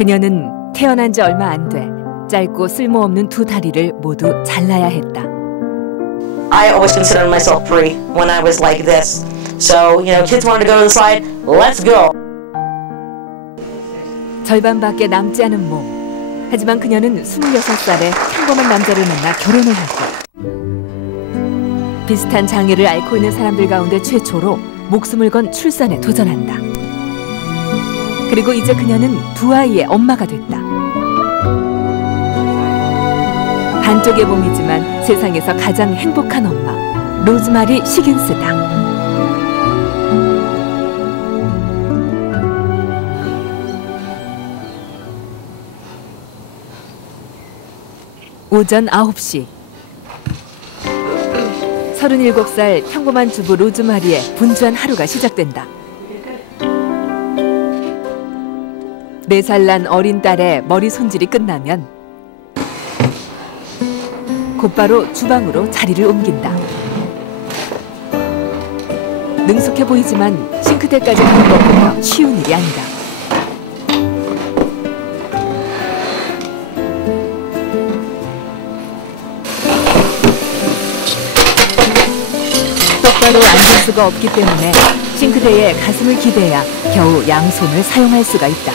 그녀는 태어난 지 얼마 안 돼 짧고 쓸모없는 두 다리를 모두 잘라야 했다. I always considered myself free when I was like this. So, kids wanted to go to the slide, let's go. 절반밖에 남지 않은 몸. 하지만 그녀는 26살에 평범한 남자를 만나 결혼을 했고 비슷한 장애를 앓고 있는 사람들 가운데 최초로 목숨을 건 출산에 도전한다. 그리고 이제 그녀는 두 아이의 엄마가 됐다. 반쪽의 몸이지만 세상에서 가장 행복한 엄마, 로즈마리 시긴스다. 오전 9시. 37살 평범한 주부 로즈마리의 분주한 하루가 시작된다. 4살 난 어린 딸의 머리 손질이 끝나면 곧바로 주방으로 자리를 옮긴다. 능숙해 보이지만 싱크대까지 가는 것보다 쉬운 일이 아니다. 똑바로 앉을 수가 없기 때문에 싱크대에 가슴을 기대야 겨우 양손을 사용할 수가 있다.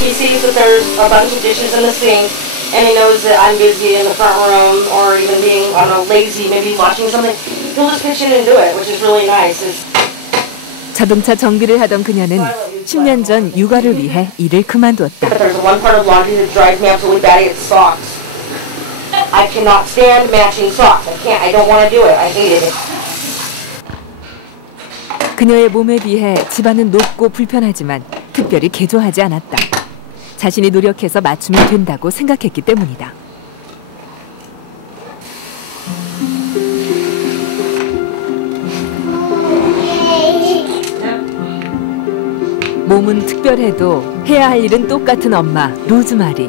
He sees that there's a bunch of dishes in the sink, and he knows that I'm busy in the front room, or even being, I don't know, lazy, maybe watching something. He'll just pitch in and do it, which is really nice. 자동차 정비를 하던 그녀는 10년 전 육아를 위해 일을 그만두었다. There's one part of laundry that drives me absolutely batty. It's socks. I cannot stand matching socks. I can't. I don't want to do it. I hate it. 그녀의 몸에 비해 집안은 높고 불편하지만 특별히 개조하지 않았다. 자신이 노력해서 맞추면 된다고 생각했기 때문이다. 몸은 특별해도 해야 할 일은 똑같은 엄마, 로즈마리.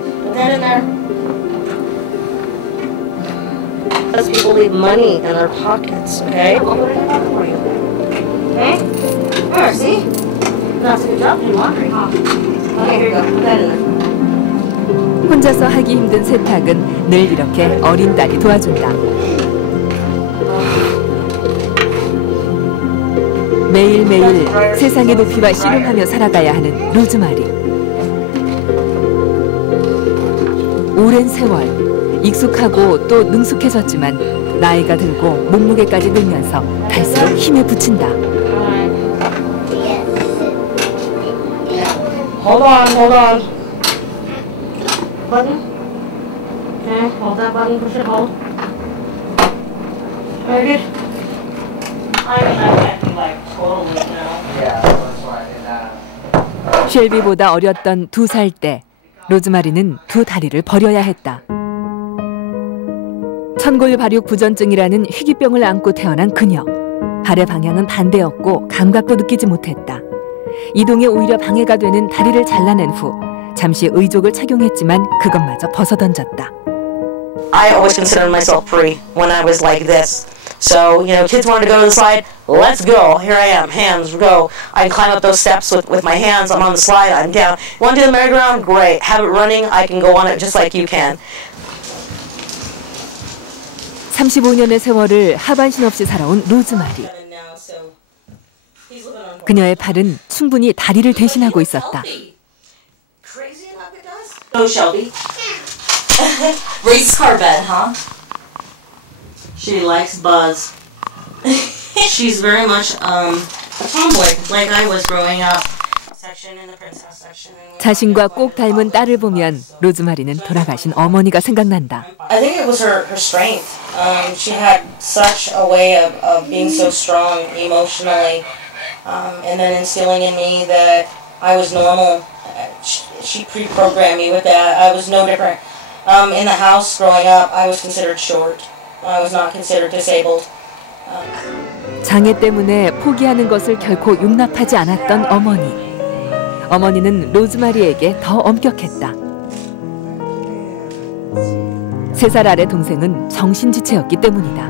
People leave money in their pockets, okay? I'll put it in the pocket for you. Okay? There, see? That's a good job doing laundry, huh? Okay, here you go. Put that in there. 혼자서 하기 힘든 세탁은 늘 이렇게 어린 딸이 도와준다. 매일매일 세상의 높이와 씨름하며 살아가야 하는 로즈마리. 오랜 세월 익숙하고 또 능숙해졌지만 나이가 들고 몸무게까지 늘면서 갈수록 힘에 부친다. Hold on. Button. Okay, hold that button, push it, hold. Very good. I can't be like totally now. Yeah, that's why. 쉘비보다 어렸던 2살 때 로즈마리는 두 다리를 버려야 했다. 천골발육 부전증이라는 희귀병을 안고 태어난 그녀. 발의 방향은 반대였고 감각도 느끼지 못했다. 이동에 오히려 방해가 되는 다리를 잘라낸 후 잠시 의족을 착용했지만 그것마저 벗어던졌다. I always considered myself free when I was like this. So, kids wanted to go to the slide, let's go. Here I am, hands, go. I can climb up those steps with my hands. I'm on the slide, I'm down. You want to do the merry-go-round? Great. Have it running, I can go on it just like you can. 35년의 세월을 하반신 없이 살아온 로즈마리. 그녀의 팔은 충분히 다리를 대신하고 있었다. Go, Shelby. Race car bed, huh? She likes Buzz. She's very much a tomboy, like I was growing up. 자신과 꼭 닮은 딸을 보면 로즈마리는 돌아가신 어머니가 생각난다. I think it was her strength. She had such a way of being so strong emotionally, and then instilling in me that I was normal. She pre-programmed me with that. I was no different. In the house growing up, I was considered short. I was not considered disabled. 장애 때문에 포기하는 것을 결코 용납하지 않았던 어머니. 어머니는 로즈마리에게 더 엄격했다. 3살 아래 동생은 정신지체였기 때문이다.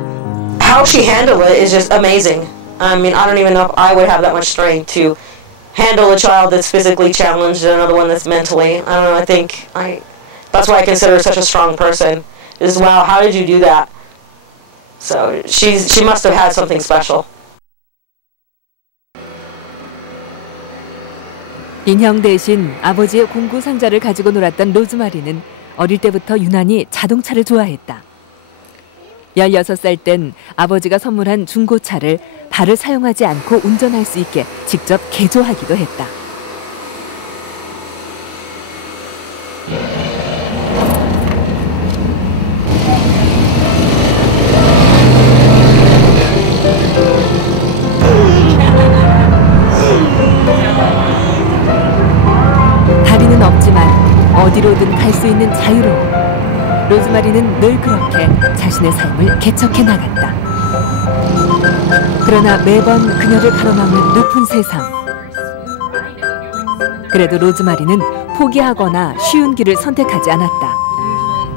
How she handled it is just amazing. I mean, I don't even know if I would have that much strength to handle a child that's physically challenged and another one that's mentally. I don't know, that's why I consider her such a strong person. Is, wow, how did you do that? So she must have had something special. 인형 대신 아버지의 공구 상자를 가지고 놀았던 로즈마리는 어릴 때부터 유난히 자동차를 좋아했다. 16살 땐 아버지가 선물한 중고차를 발을 사용하지 않고 운전할 수 있게 직접 개조하기도 했다. 다리는 없지만 어디로든 갈 수 있는 자유로움. 로즈마리는 늘 그렇게 자신의 삶을 개척해 나갔다. 그러나 매번 그녀를 가로막는 높은 세상. 그래도 로즈마리는 포기하거나 쉬운 길을 선택하지 않았다.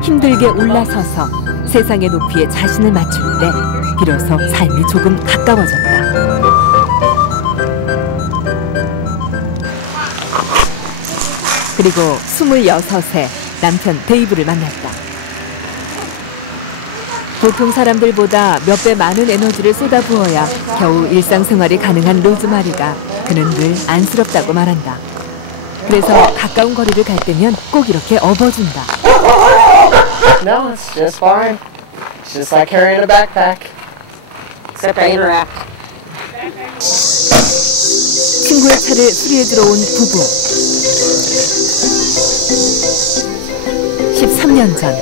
힘들게 올라서서 세상의 높이에 자신을 맞출 때 비로소 삶이 조금 가까워졌다. 그리고 26세 남편 데이브를 만났다. 보통 사람들보다 몇 배 많은 에너지를 쏟아부어야 겨우 일상생활이 가능한 로즈마리가 그는 늘 안쓰럽다고 말한다. 그래서 가까운 거리를 갈 때면 꼭 이렇게 업어준다. No, it's just fine. It's just like carrying a backpack. Except I interact. 친구의 차를 수리해 들어온 부부. 13년 전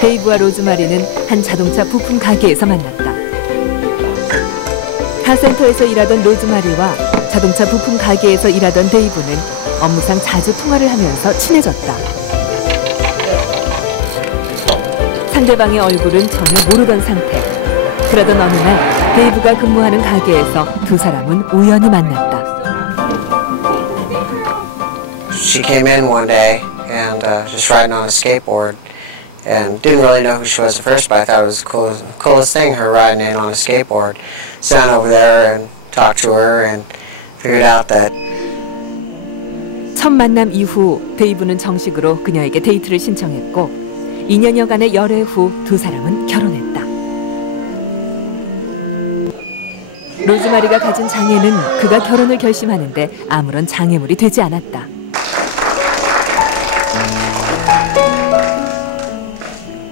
데이브와 로즈마리는 한 자동차 부품 가게에서 만났다. 카센터에서 일하던 로즈마리와 자동차 부품 가게에서 일하던 데이브는 업무상 자주 통화를 하면서 친해졌다. 상대방의 얼굴은 전혀 모르던 상태. 그러던 어느 날 데이브가 근무하는 가게에서 두 사람은 우연히 만났다. She came in one day and just riding on a skateboard. And didn't really know who she was at first, but I thought it was the coolest thing, her riding in on a skateboard. Sat over there and talked to her and figured out that. 첫 만남 이후 데이브는 정식으로 그녀에게 데이트를 신청했고 2년여간의 열애 후 두 사람은 결혼했다. 로즈마리가 가진 장애는 그가 결혼을 결심하는데 아무런 장애물이 되지 않았다.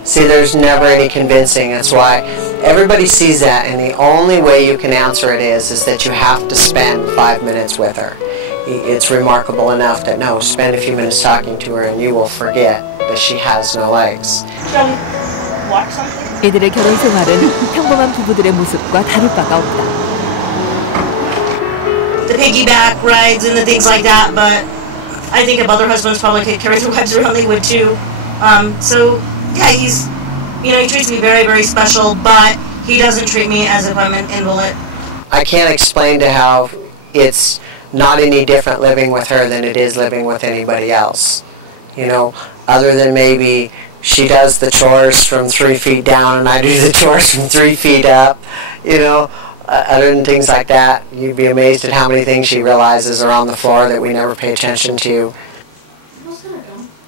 See, there's never any convincing. That's why everybody sees that, and the only way you can answer it is that you have to spend 5 minutes with her. It's remarkable enough that, no, spend a few minutes talking to her and you will forget that she has no legs. 이들의 결혼 생활은 평범한 부부들의 모습과 다를 바가 없다. The piggyback rides and the things like that, but I think if other husbands probably could carry their wives around, they would too. So. Yeah, he treats me very, very special, but he doesn't treat me as if I'm an invalid. I can't explain to how it's not any different living with her than it is living with anybody else. You know, other than maybe she does the chores from 3 feet down and I do the chores from 3 feet up, you know, other than things like that. You'd be amazed at how many things she realizes are on the floor that we never pay attention to.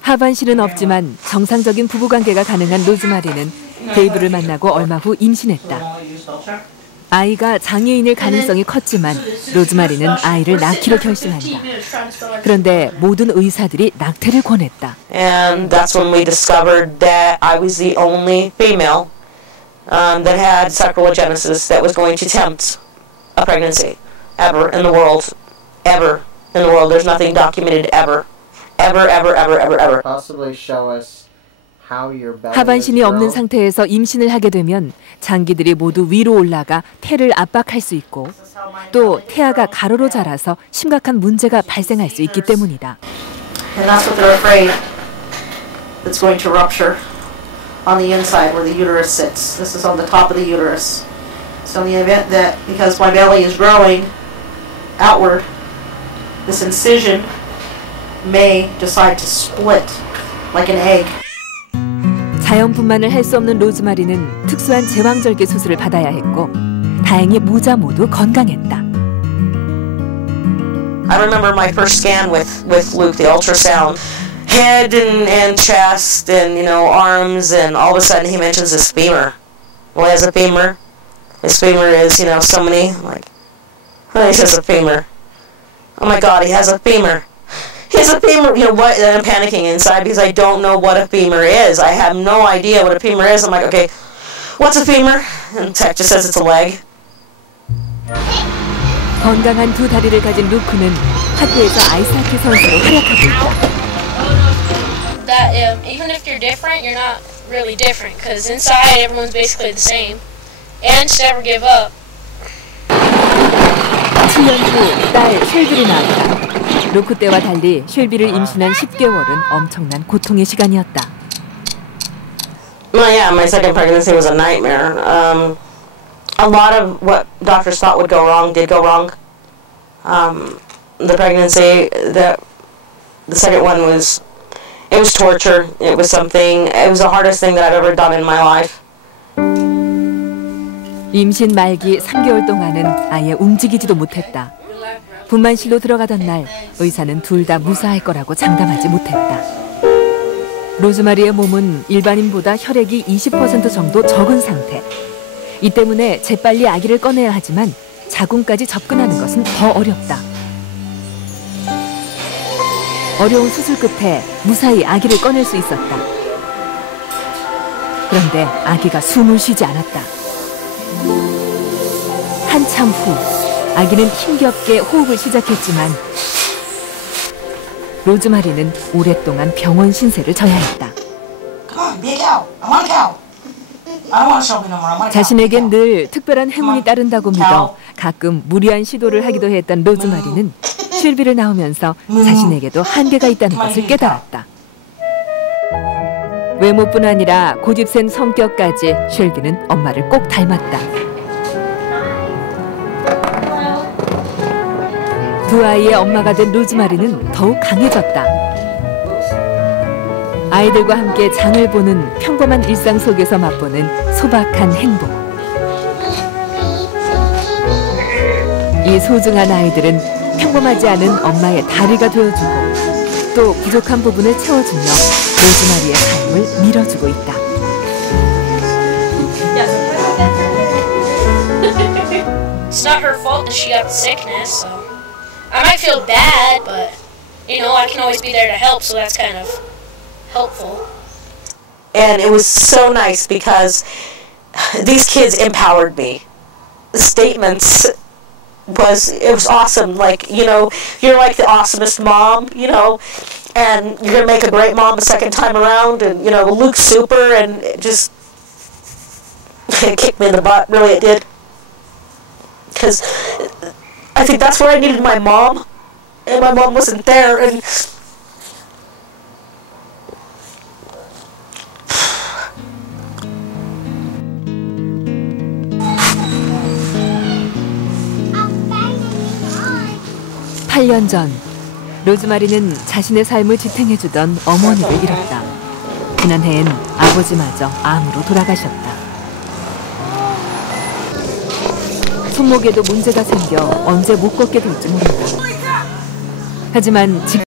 하반신은 없지만 정상적인 부부관계가 가능한 로즈마리는 데이브를 만나고 얼마 후 임신했다. 아이가 장애인일 가능성이 컸지만 로즈마리는 아이를 낳기로 결심한다. 그런데 모든 의사들이 낙태를 권했다. And that's when we discovered that I was the only female that had sacralogenesis that was going to tempt a pregnancy ever in the world. Ever in the world. There's nothing documented ever. Ever. 하반신이 없는 상태에서 임신을 하게 되면 장기들이 모두 위로 올라가 태를 압박할 수 있고 또 태아가 가로로 자라서 심각한 문제가 발생할 수 있기 때문이다. And that's what they're afraid. It's going to rupture on the inside where the uterus sits. This is on the top of the uterus. So in the event that, because my belly is growing outward, this incision may decide to split like an egg. 자연분만을 할 수 없는 로즈마리는 특수한 제왕절개 수술을 받아야 했고 다행히 모자 모두 건강했다. I remember my first scan with Luke, the ultrasound, head and chest and, you know, arms, and all of a sudden he mentions his femur. Well, he has a femur. His femur is, you know, so many, I'm like, oh, he has a femur. Oh my God, he has a femur. He has a femur, you know what, and I'm panicking inside because I don't know what a femur is. I have no idea what a femur is. I'm like, okay, what's a femur? And tech just says it's a leg. 건강한 두 다리를 가진 루크는 학교에서 아이스하키 선수로 활약하고 있다. That even if you're different, you're not really different because inside everyone's basically the same. And just never give up. 7년 후 딸 쉘비를 낳았다. 루크 때와 달리 쉘비를 임신한 10개월은 엄청난 고통의 시간이었다. Well, yeah, my second pregnancy was a nightmare. A lot of what doctors thought would go wrong did go wrong. The pregnancy, the second one was, it was torture. It was the hardest thing that I've ever done in my life. 임신 말기 3개월 동안은 아예 움직이지도 못했다. 분만실로 들어가던 날 의사는 둘 다 무사할 거라고 장담하지 못했다. 로즈마리의 몸은 일반인보다 혈액이 20% 정도 적은 상태. 이 때문에 재빨리 아기를 꺼내야 하지만 자궁까지 접근하는 것은 더 어렵다. 어려운 수술 끝에 무사히 아기를 꺼낼 수 있었다. 그런데 아기가 숨을 쉬지 않았다. 한참 후 아기는 힘겹게 호흡을 시작했지만 로즈마리는 오랫동안 병원 신세를 져야 했다. 자신에겐 늘 특별한 행운이 따른다고 믿어 가끔 무리한 시도를 하기도 했던 로즈마리는 쉘비를 낳으면서 자신에게도 한계가 있다는 것을 깨달았다. 외모뿐 아니라 고집센 성격까지 쉘비는 엄마를 꼭 닮았다. 두 아이의 엄마가 된 로즈마리는 더욱 강해졌다. 아이들과 함께 장을 보는 평범한 일상 속에서 맛보는 소박한 행복. 이 소중한 아이들은 평범하지 않은 엄마의 다리가 되어주고 또 부족한 부분을 채워주며 로즈마리의 삶을 밀어주고 있다. It's not her fault that she got the sickness, so I might feel bad, but you know, I can always be there to help, so that's kind of helpful. And it was so nice because these kids empowered me. The statements it was awesome. Like, you know, you're like the awesomest mom, you know, and you're going to make a great mom the second time around, and, you know, Luke's super, and it just it kicked me in the butt, really it did. Because I think that's where I needed my mom, and my mom wasn't there, and (8 년) 전 로즈마리는 자신의 삶을 지탱해주던 어머니를 잃었다. 지난해엔 아버지마저 암으로 돌아가셨다. 손목에도 문제가 생겨 언제 못 걷게 될지 모른다. 하지만 지금